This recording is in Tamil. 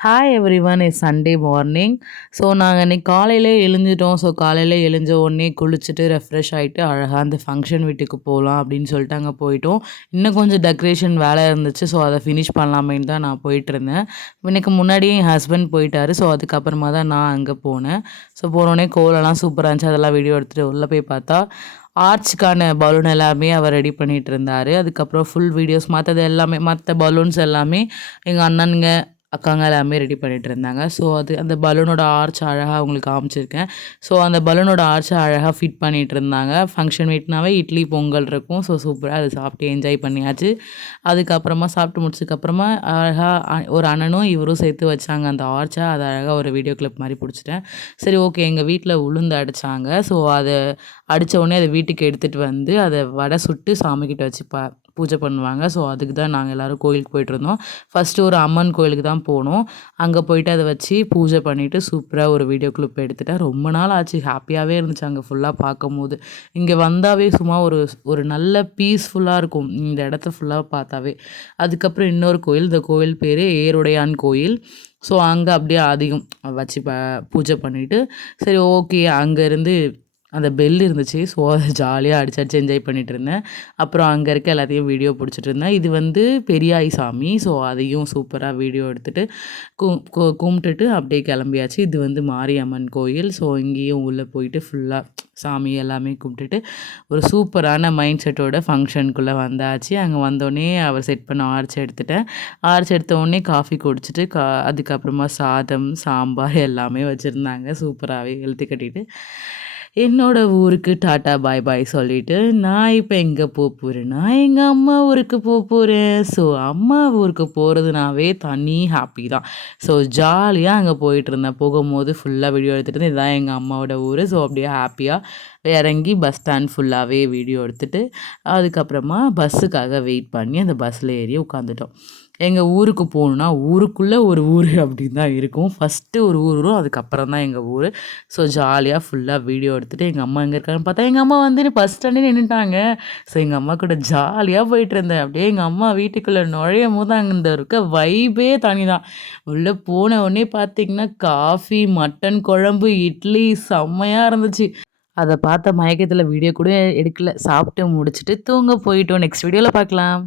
Hi everyone is Sunday morning so நாங்கள் இன்றைக்கி காலையிலே எழுந்துட்டோம். ஸோ காலையில் எழுஞ்ச உடனே குளிச்சுட்டு ரெஃப்ரெஷ் ஆகிட்டு அழகாக அந்த ஃபங்க்ஷன் வீட்டுக்கு போகலாம் அப்படின்னு சொல்லிட்டு அங்கே போயிட்டோம். இன்னும் கொஞ்சம் டெக்கரேஷன் வேலை இருந்துச்சு. ஸோ அதை ஃபினிஷ் பண்ணலாமேன்னு தான் நான் போயிட்டுருந்தேன். எனக்கு முன்னாடியே என் ஹஸ்பண்ட் போயிட்டாரு. ஸோ அதுக்கப்புறமா தான் நான் அங்கே போனேன். ஸோ போனோடனே கோலெல்லாம் சூப்பராக இருந்துச்சு. அதெல்லாம் வீடியோ எடுத்துகிட்டு உள்ளே போய் பார்த்தா ஆர்ச்சுக்கான பலூன் எல்லாமே அவர் ரெடி பண்ணிகிட்டு இருந்தார் அதுக்கப்புறம் ஃபுல் வீடியோஸ் மற்றது எல்லாமே மற்ற பலூன்ஸ் எல்லாமே எங்கள் அண்ணனுங்க அக்காங்க எல்லாமே ரெடி பண்ணிகிட்டு இருந்தாங்க. ஸோ அது அந்த பலூனோட ஆர்ச் அழகாக அவங்களுக்கு காமிச்சிருக்கேன். ஸோ அந்த பலூனோட ஆர்ச்சை அழகாக ஃபிட் பண்ணிகிட்டு இருந்தாங்க. ஃபங்க்ஷன் வீட்னாவே இட்லி பொங்கல் இருக்கும். ஸோ சூப்பராக அதை சாப்பிட்டு என்ஜாய் பண்ணியாச்சு. அதுக்கப்புறமா சாப்பிட்டு முடிச்சதுக்கப்புறமா அழகாக ஒரு அண்ணனும் இவரும் சேர்த்து வச்சாங்க அந்த ஆர்ச்சை அதை அழகாக ஒரு வீடியோ கிளிப் மாதிரி பிடிச்சிட்டேன். சரி ஓகே எங்கள் வீட்டில் உளுந்து அடித்தாங்க ஸோ அதை அடித்த உடனே அதை வீட்டுக்கு எடுத்துகிட்டு வந்து அதை வடை சுட்டு சாமிக்கிட்ட வச்சு பா பூஜை பண்ணுவாங்க. ஸோ அதுக்கு தான் நாங்கள் எல்லோரும் கோயிலுக்கு போயிட்டுருந்தோம் ஃபஸ்ட்டு ஒரு அம்மன் கோயிலுக்கு தான் போனோம். அங்கே போயிட்டு அதை வச்சு பூஜை பண்ணிவிட்டு சூப்பராக ஒரு வீடியோ கிளிப் எடுத்துட்டேன். ரொம்ப நாள் ஆச்சு. ஹாப்பியாகவே இருந்துச்சு அங்கே ஃபுல்லாக பார்க்கும் போது இங்கே வந்தாவே சும்மா ஒரு ஒரு நல்ல பீஸ்ஃபுல்லாக இருக்கும். இந்த இடத்த ஃபுல்லாக பார்த்தாவே. அதுக்கப்புறம் இன்னொரு கோயில் இந்த கோயில் பேர் ஏருடையான் கோயில். ஸோ அங்கே அப்படியே அதிகம் வச்சு ப பூஜை பண்ணிவிட்டு சரி ஓகே அங்கேருந்து அந்த பெல் இருந்துச்சு. ஸோ அதை ஜாலியாக அடிச்சு அடிச்சு என்ஜாய் பண்ணிகிட்டு இருந்தேன். அப்புறம் அங்கே இருக்க எல்லாத்தையும் வீடியோ பிடிச்சிட்டு இருந்தேன். இது வந்து பெரியாய் சாமி ஸோ அதையும் சூப்பராக வீடியோ எடுத்துகிட்டு கும் கும்பிட்டுட்டு அப்படியே கிளம்பியாச்சு. இது வந்து மாரியம்மன் கோயில். ஸோ இங்கேயும் உள்ளே போயிட்டு ஃபுல்லாக சாமி எல்லாமே கும்பிட்டுட்டு ஒரு சூப்பரான மைண்ட் செட்டோட ஃபங்க்ஷனுக்குள்ளே வந்தாச்சு. அங்கே வந்தோடனே அவர் செட் பண்ண ஆர்ச் எடுத்துட்டேன். ஆர்ச் எடுத்தோடனே காஃபி குடிச்சிட்டு கா அதுக்கப்புறமா சாதம் சாம்பார் எல்லாமே வச்சுருந்தாங்க. சூப்பராகவே எழுத்து கட்டிட்டு. என்னோடய ஊருக்கு டாட்டா பாய் பாய் சொல்லிவிட்டு நான் இப்போ எங்கே போக போகிறேன்னா எங்கள் அம்மா ஊருக்கு போக போகிறேன் ஸோ அம்மா ஊருக்கு போகிறதுனாவே தனி ஹாப்பி தான். ஸோ ஜாலியாக அங்கே போயிட்டு இருந்தேன். போகும்போது ஃபுல்லாக வீடியோ எடுத்துகிட்டு இருந்தேன். இதுதான் எங்கள் அம்மாவோட ஊர். ஸோ அப்படியே ஹாப்பியாக இறங்கி பஸ் ஸ்டாண்ட் ஃபுல்லாகவே வீடியோ எடுத்துகிட்டு அதுக்கப்புறமா பஸ்ஸுக்காக வெயிட் பண்ணி அந்த பஸ்ஸில் ஏறி உட்காந்துட்டோம் எங்கள் ஊருக்கு போகணுன்னா ஊருக்குள்ளே ஒரு ஊர் அப்படின்னு தான் இருக்கும். ஃபஸ்ட்டு ஒரு ஊர் வரும் அதுக்கப்புறம் தான் எங்கள் ஊர். ஸோ ஜாலியாக ஃபுல்லாக வீடியோ எடுத்துகிட்டு எங்கள் அம்மா எங்கே இருக்காங்கன்னு பார்த்தா எங்கள் அம்மா வந்து பஸ் ஸ்டாண்டே நின்றுட்டாங்க ஸோ எங்கள் அம்மா கூட ஜாலியாக போயிட்டு இருந்தேன். அப்படியே எங்கள் அம்மா வீட்டுக்குள்ளே நுழையும் போது அங்கே இந்த இருக்க வைபே தனி தான். உள்ளே போன உடனே பார்த்தீங்கன்னா காஃபி மட்டன் குழம்பு இட்லி செம்மையாக இருந்துச்சு. அதை பார்த்த மயக்கத்தில் வீடியோ கூட எடுக்கல. சாப்பிட்டு முடிச்சுட்டு தூங்க போயிட்டோம். நெக்ஸ்ட் வீடியோவில் பார்க்கலாம்.